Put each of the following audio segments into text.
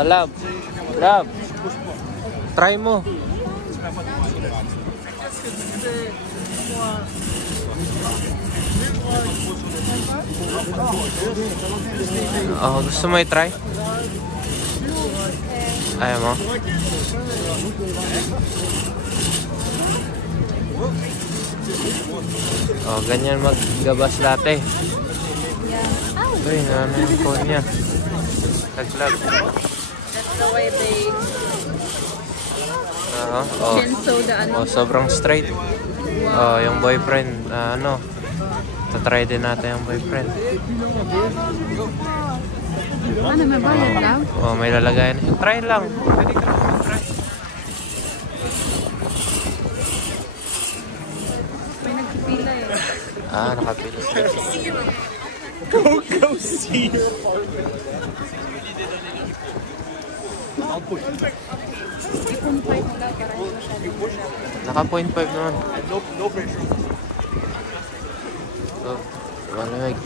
Love. Love. Try mo. Oh, gusto mo i-try? Ayaw mo? Oh, ganyan maggabas latte. Uy, ano yung phone niya? Naglag. That's the way they the ano. Oh, sobrang straight. Oh, yung boyfriend, tatry din natin yung boyfriend. Ano, may bayad lang? Oh, may lalagayan. Try lang. Pwede ka lang try. May nagpipila eh. Ah, nakapila sila. Go see your partner. I'll push. Naka 0.5 naman. No pressure. Oh, malamig.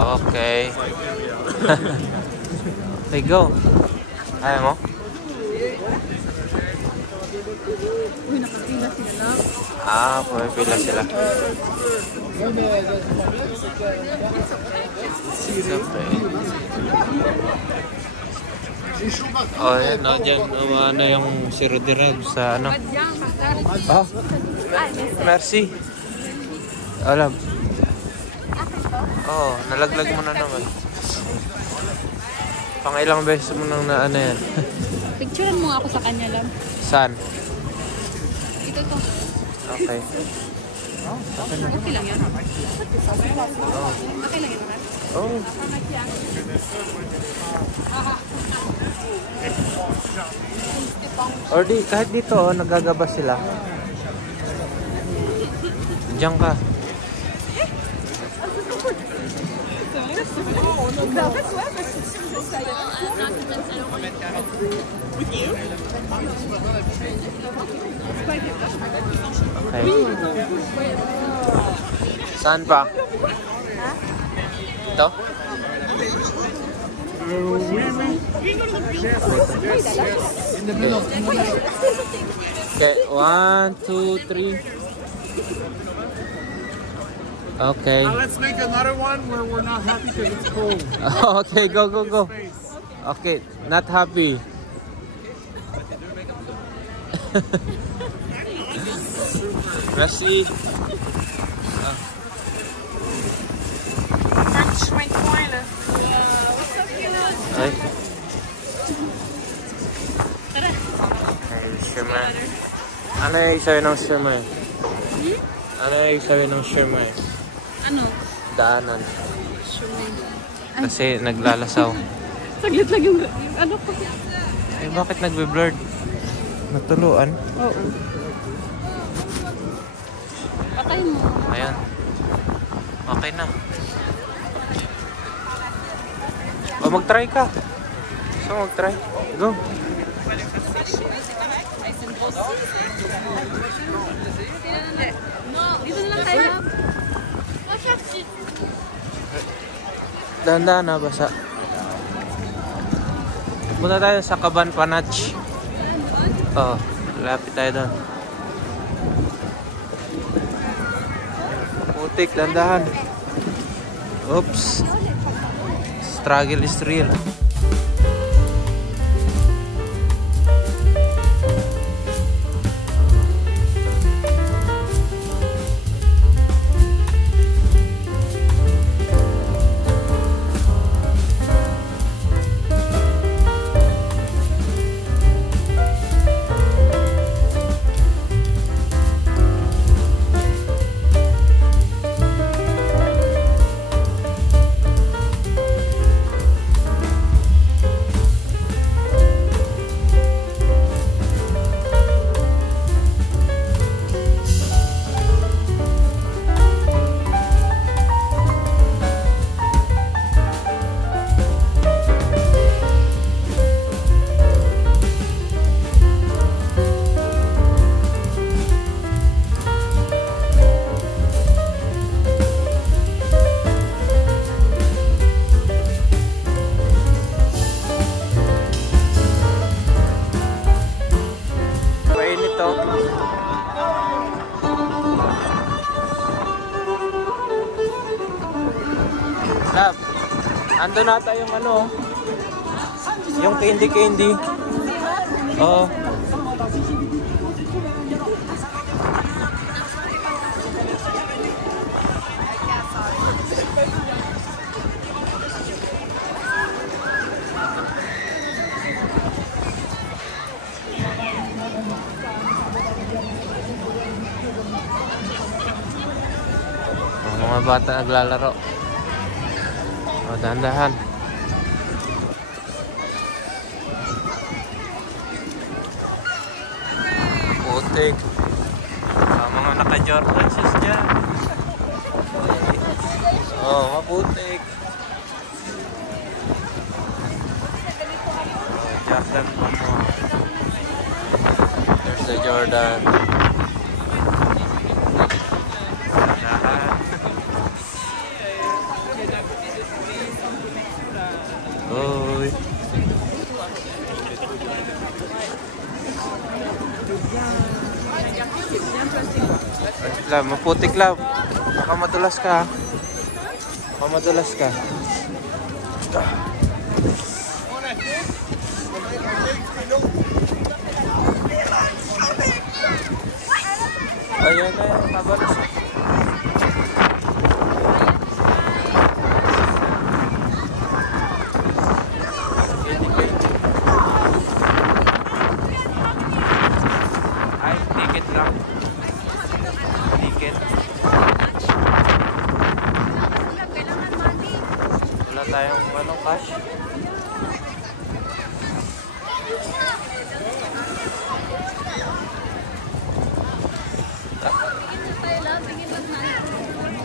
Okay. Okay, go. Ayaw mo? Uy, nakapila sila lang. Ah, pumipila sila. It's okay. Oh, yan. Diyan, ano yung siridirab sa ano. Oh, merci. Alam. Oh, nalaglag mo na naman. Pang-ilang beses mo nang na ano yan. Picturean mo ako sa kanya lang. Saan? Ito to. Okay. Okay lang yan. Oh. Okay lang yan. Oh. Or di, kahit dito, oh, nagagabas sila. Diyan ka. Okay. Saan pa? Ito? Okay, 1, 2, 3. Okay. Now let's make another one where we're not happy because it's cold. Okay, go. Okay, not happy. Merci. French my toilet. What's so cute? Ay. Okay, shimmer. Ano yung isabi ng shimmer? Ano yung isabi ng shimmer? Ano? Daanan. Kasi naglalasaw. Saglit lang yung ano ko. Eh, bakit nagbe-blurred? Natuluan? Oo. Patayin mo. Ayan. Okay na. O, mag-try ka. So, mag-try. Go. Dito na lang tayo. Dahan-dahan na, basa. Punta tayo sa Caban Panach. Oh, lapit tayo doon. Putik, dahan-dahan. Oops. Struggle is real. Nandun nata yung ano, yung candy. Oo. Mga bata naglalaro. O, dahan-dahan. Putik. Mga naka-Jordan shoes dyan. Oh, maputik. Oh, Jordan pa mo. There's the Jordan. Uy. Lang, maputik lang. Baka madulas ka. Baka madulas ka. Ayan na yan, kabalas. Wala tayong cash.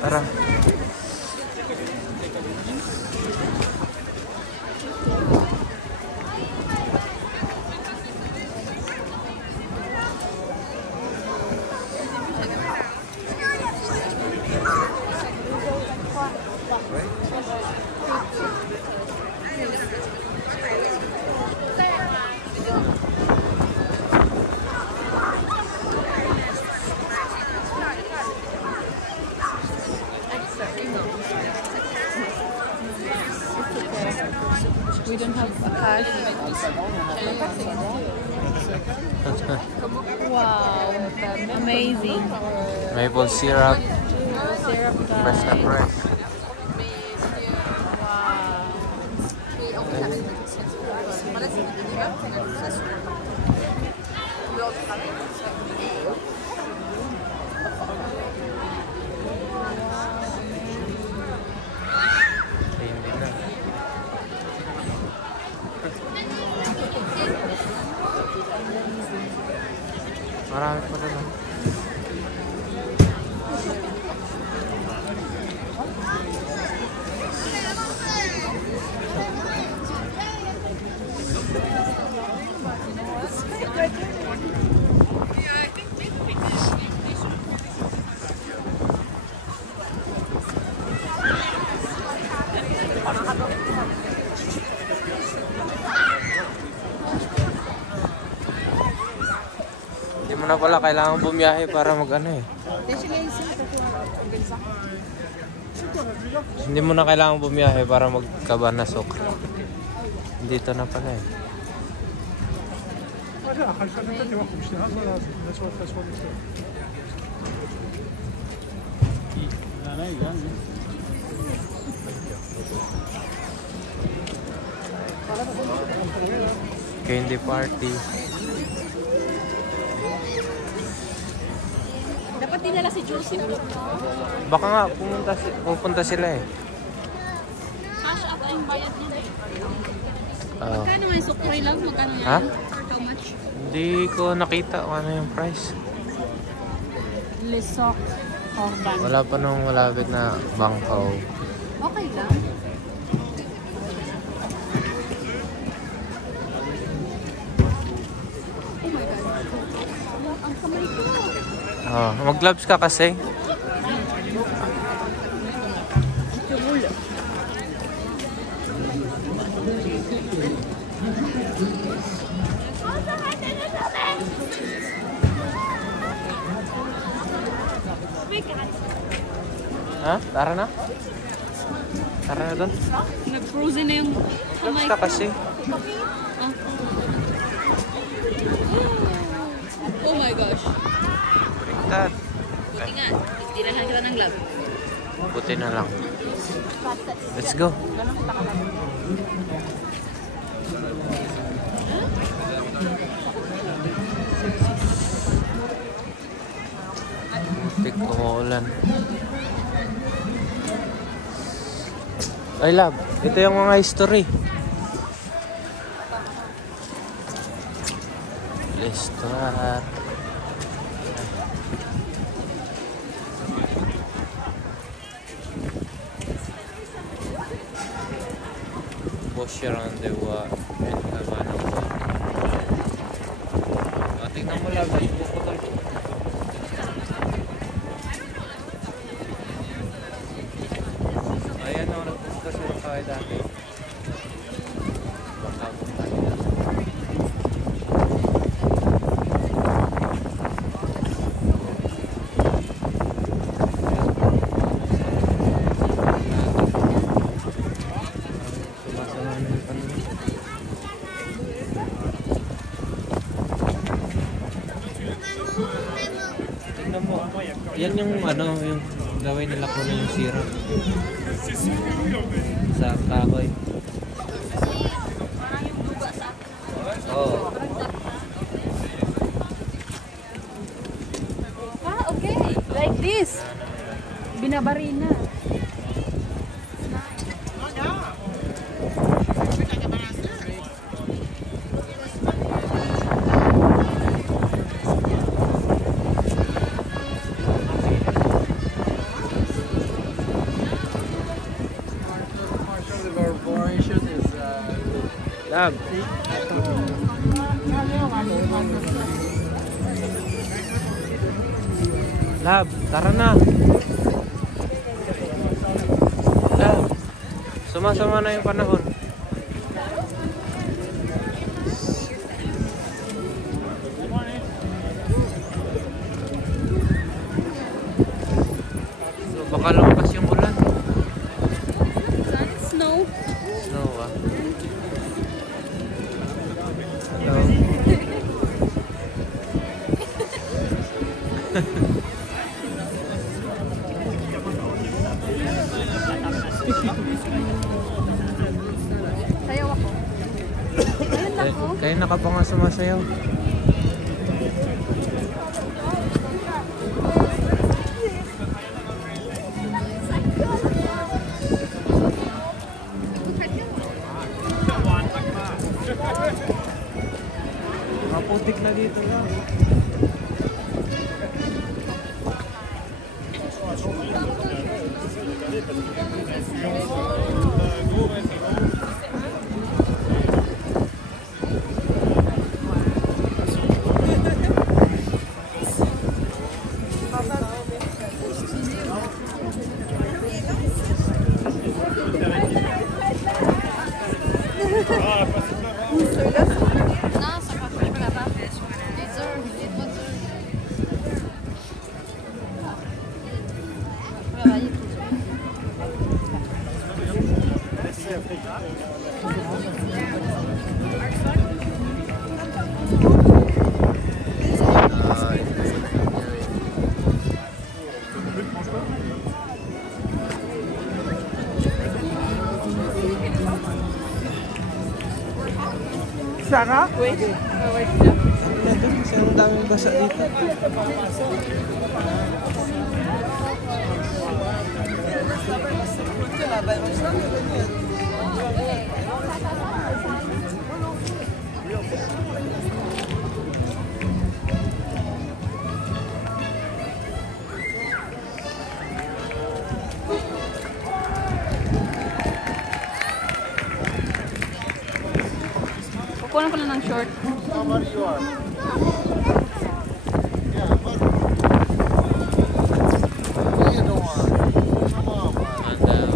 Tara. We don't have a cash. Wow, amazing. Maple syrup. Syrup Fresh na fresh. Marami pa rin. Hindi mo na pala kailangan bumiyahe para mag-ano eh. Hindi mo na kailangan bumiyahe para magkabanasok. Dito na pala eh. Candy party. Dapat dinala si Josie. Baka nga pupunta sila eh. Cash up ang bayad niya. Oh. Magkano nga yung sukray lang? Magkano yan? Ha? How much? Hindi ko nakita kung ano yung price. Lisok Orban. Wala pa nung malapit na bangkaw. Okay lang. Oh my God. Ang kamay ko. Oh, mag-gloves ka kasi. Ha? Tara na? Tara na doon. Nag-frozen na yung Gloves kamay ka ko. kasi. Oh my gosh. Baliktad. Buti nga, tirahan kita ng glove. Buti na lang. Let's go. Tik umuulan. Ay love, ito yung mga history. Listar. Bosch Rendezvous and Havana. Tingnan mo love, puputol. Ayan o, nagpunta sila kaya dati. Baka punta nila. Tingnan mo, yan yung ano, yung gawin nila ko na yung syrup sa kahoy. Oo. Ah, okay. Like this. Binabarina. Lab. Lab, tara na. Lab. Suma-suma na yung panahon. So, baka lumabas yung ulan. Snow. Snow ah. Hello. Sayaw ako. Ayun ako. Kayo na ka pa nga sumasayaw. Maputik na dito lang. Sarap? Wait. Wait lang. Kasi ang daming basa dito. Kukunan ko lang ng short. How much you are? You don't want. Come on, man. And,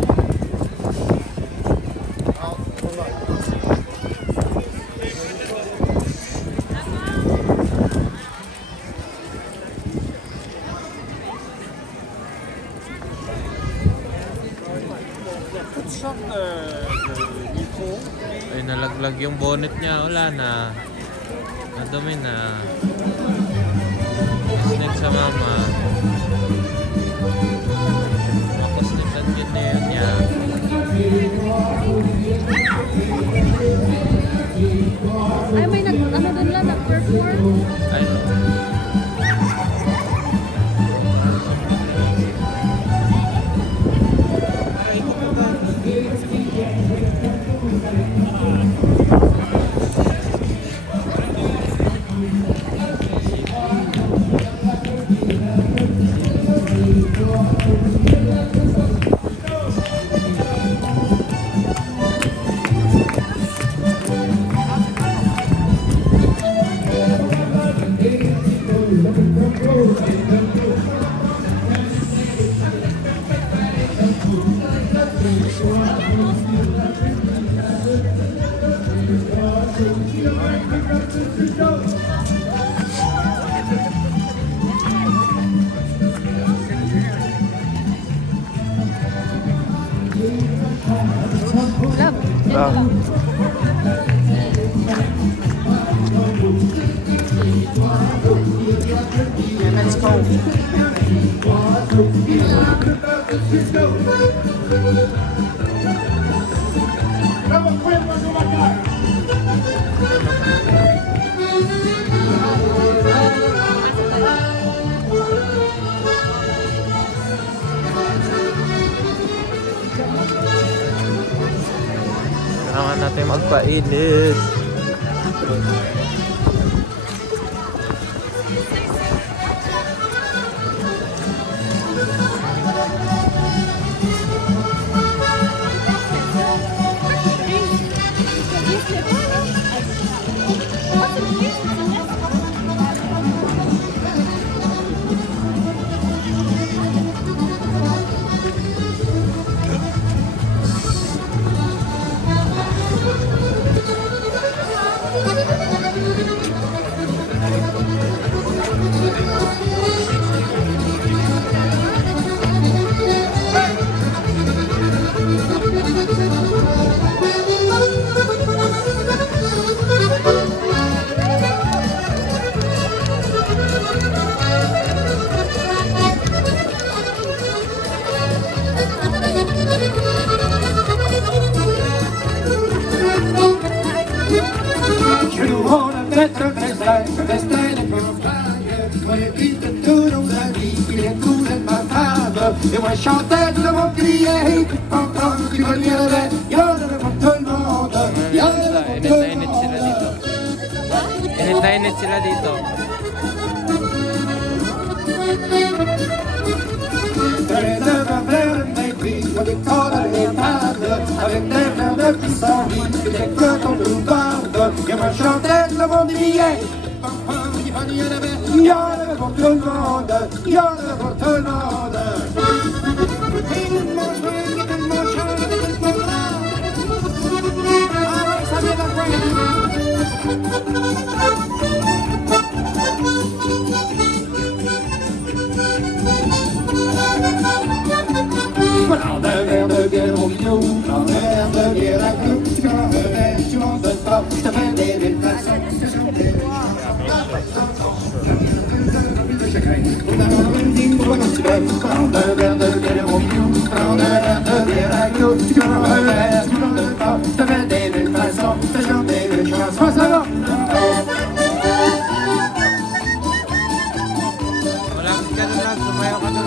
Hold on. Put some Ay, nalaglag yung bonnet niya. Wala na. Nadumi na. Isnet sa mama. Tapos nagtagyan na yun niya. Ay, may ano doon lang, nag-perform? Ay, let's go. Kailangan natin magpainit. Et moi je chantais devant crier, entends tu vas dire, y'en a devant tout le monde, y'en a devant tout le monde. Init na init sila dito. Très de vers le mépris, on décore les tables, avec des verres de pissenlit, et des queues qu'on nous barde. Et moi je chantais devant des billets, y'en a devant tout le monde, y'en a devant tout le monde. Prends un verre de bière au milieu, prends un verre de bière à clou, tu prends un verre, tu m'en donnes pas, je te fais des belles façons, je te fais des belles prends un verre de bière au milieu, prends un verre de bière à clou, tu prends un verre, tu m'en donnes pas, je te fais des belles façons, je te chante des belles chansons, ça va? Malapit ka na lang, sumayaw ka na.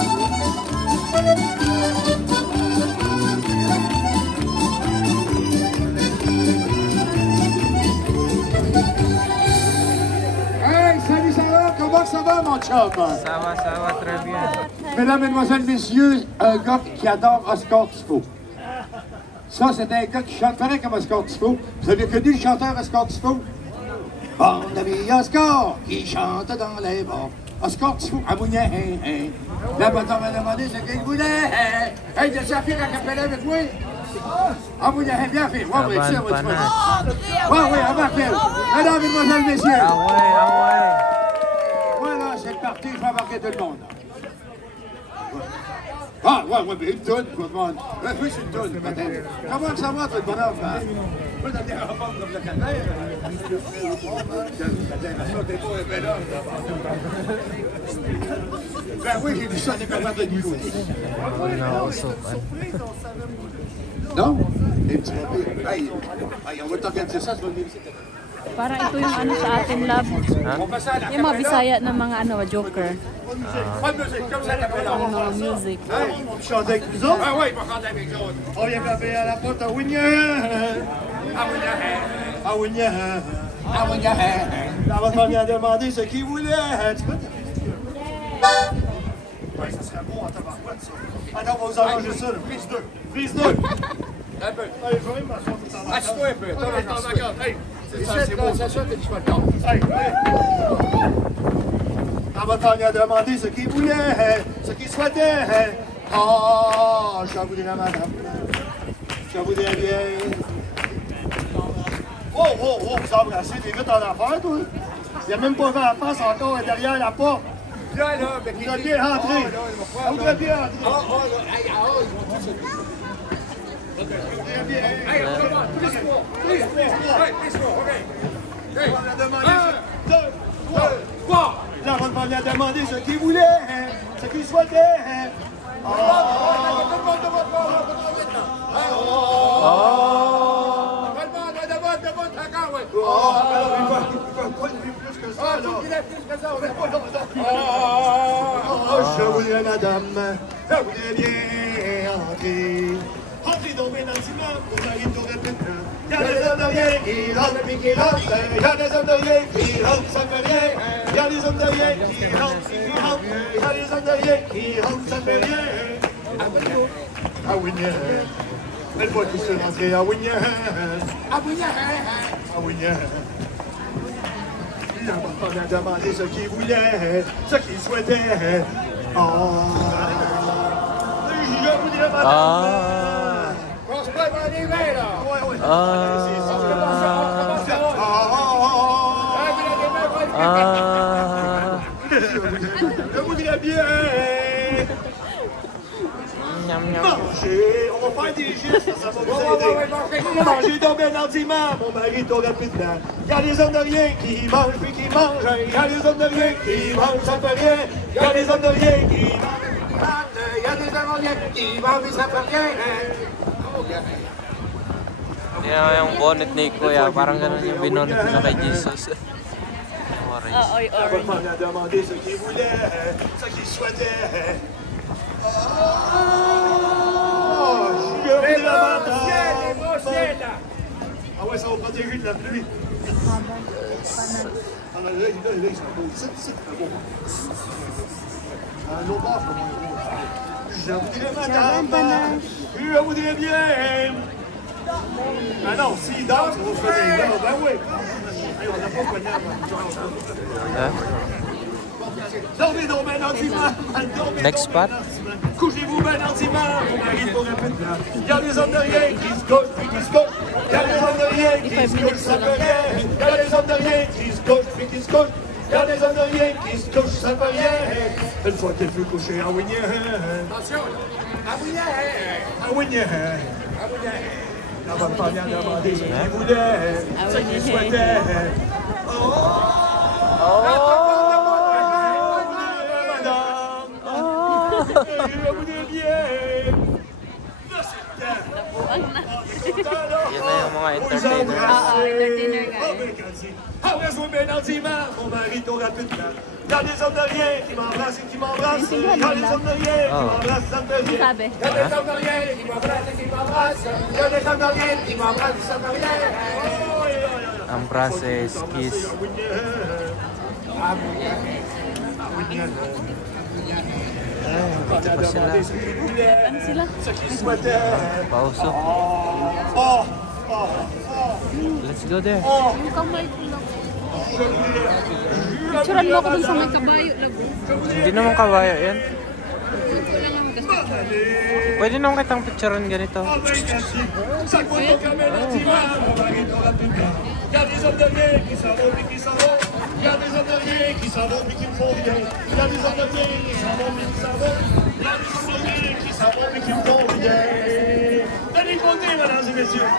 Hey, salut, ça va? Comment ça va, mon chum? Ça va très bien. Mesdames, Mesdemoiselles, Messieurs, un gars qui adore Oscar Tifo. Ça, c'est un gars qui chante pareil comme Oscar Tifo. Vous avez connu le chanteur Oscar Tifo? Bon ami Oscar, qui chante dans les bars. Oscar Tifo, à Mougnet, hein, hein. La bâton m'a demandé ce qu'il voulait, hein. Hey, de sa fille, la capella avec moi? Ah, Mougnet, hein, bien fait. Ouais, oui, c'est vrai, tu vois. Ouais, oui, on va faire. Mesdames, Mesdemoiselles, Messieurs. Ah ouais. Voilà, c'est parti, je vais embarquer tout le monde. Ah, ouais, mais une tonne, tout le monde. Oui, c'est une tonne, peut-être. Comment ça va, tout le bonhomme? peut devenir en forme comme le calvaire. Ben oui, j'ai vu ça des pervers de nuit aussi. Non? Et tu vas pire. Hey, on va t'organiser ça, tu vas venir ici. Parang ito yung ano sa atin, love. Yung mga Bisaya na mga ano, joker. Pas de musique, comme ça, t'appelles là. Yung mga music. On peut chanter avec nous autres? Ah oui, il va chanter avec nous autres. On vient frapper à la porte à Wigna. À Wigna. À Wigna. À Wigna. La votre femme vient demander ce qu'il voulait. Tu peux? Oui, ça serait bon en tabarouette, ça. Attends, on va vous arranger ça, là. Prise 2. Prise 2. Un peu. Allez, je vais même m'asseoir tout en vacances. Assieds-toi un peu. Attends, je t'en vacances. Hey, c'est ça, c'est bon. C'est ça que tu vas te faire. Hey, hey. La votre femme vient demander ce qu'il voulait, ce qu'il souhaitait. Oh, je voudrais, madame. Je voudrais bien. Oh, oh, oh, vous embrassez des vite en affaires, toi. Il n'y a même pas vu la face encore derrière la porte. Là, là, mais il voudrait bien rentrer. Il voudrait bien rentrer. Oh, oh, hey, oh, ils vont tous se dire. Il voudrait bien. Hey, come on, please, OK. Hey, on a demandé 1, 2, 3. La bonne femme a demandé ce qu'il voulait, ce qu'il souhaitait. Oh, tout le monde de votre bord, maintenant. Oh, de votre encore, oui. Oh, alors, il va pas plus que ça, là. Il a plus que ça, on n'est pas dans le oh, je voudrais, madame, je voudrais bien entrer. Entrez donc bien dans le ciment, pour mari t'aurait plus de temps. Il y a des hommes de rien qui rentrent et qui rentrent. Il y a des hommes de rien qui rentrent, ça fait rien. Il y a des hommes de rien qui rentrent et qui rentrent. Il y a des hommes de rien qui rentrent, ça fait rien. À Wigna. Elle va tous se rentrer à Wigna. À Wigna. À Wigna. La bonne femme a demandé ce qu'il voulait, ce qu'il souhaitait. Oh. Je voudrais, madame. On se prépare à l'hiver, là. Oui, oui. Je voudrais bien manger. On va faire des gestes, ça va vous aider. Manger donc bien gentiment, mon mari t'aurait plus de dents. Il y a des hommes de rien qui mangent puis qui mangent. Il y a des hommes de rien qui mangent, ça fait rien. Il y a des hommes de rien qui mangent. Il y a des hommes de rien qui mangent, puis ça fait rien. Yung bonnet ni Kuya, parang ganun yung binonnet nila kay Jesus. Orange. Oy, La bonne femme a demandé ce qu'il voulait, ce qu'il souhaitait. Oh, je voudrais madame. Ah ouais, ça va protéger de la pluie. Alors là, il est beau. C'est beau. L'autre bord, je voudrais madame. Je voudrais bien. Ah non, s'il danse, on se fait des gars. Ben oui. On n'a pas cogné avant. Dormez donc bien gentiment. Next spot. Couchez-vous bien gentiment. Mon mari pour répéter. Il y a des hommes de rien qui se couchent puis qui se couchent. Il y a des hommes de rien qui se couchent, ça fait rien. Il y a des hommes de rien qui se couchent puis qui se couchent. Il y a des hommes de rien qui se couchent, ça fait rien. Une fois qu'il fut couché à Wigna. Attention, à Wigna. À Wigna. À Wigna. La bonne femme a demandé ce qu'il voulait, ce qu'il souhaitait. Oh! Madame! Je voudrais bien! Là, c'est le temps! Yan na yung mga entertainer. entertainer nga. Embrasse-moi bien gentiment, mon mari t'aura plus de temps. Il y a des hommes de rien qui m'embrassent et qui m'embrassent. Il y a des hommes de rien qui m'embrassent, ça me fait rien. Sabi. Il y a des hommes de rien qui m'embrassent et qui m'embrassent. Il y a des hommes de rien qui m'embrassent, ça me fait rien. Ang process, kiss. Dito pa sila. Ano sila? Pausok. Let's go there. Yung kamay ko lang. Picturean mo ako dun sa may kabayo, labo. Hindi naman kabayo yan. Wala nga mag-picture. Pwede naman kitang picturean ganito. Il y a des hommes de rien qui s'en vont et qui s'en vont. Il y a des hommes de rien qui s'en vont et qui me font rien. Il y a des hommes de rien qui s'en vont et qui s'en vont. Il y a des hommes de rien qui s'en vont et qui me font rien. Tenez compte, mesdames et messieurs.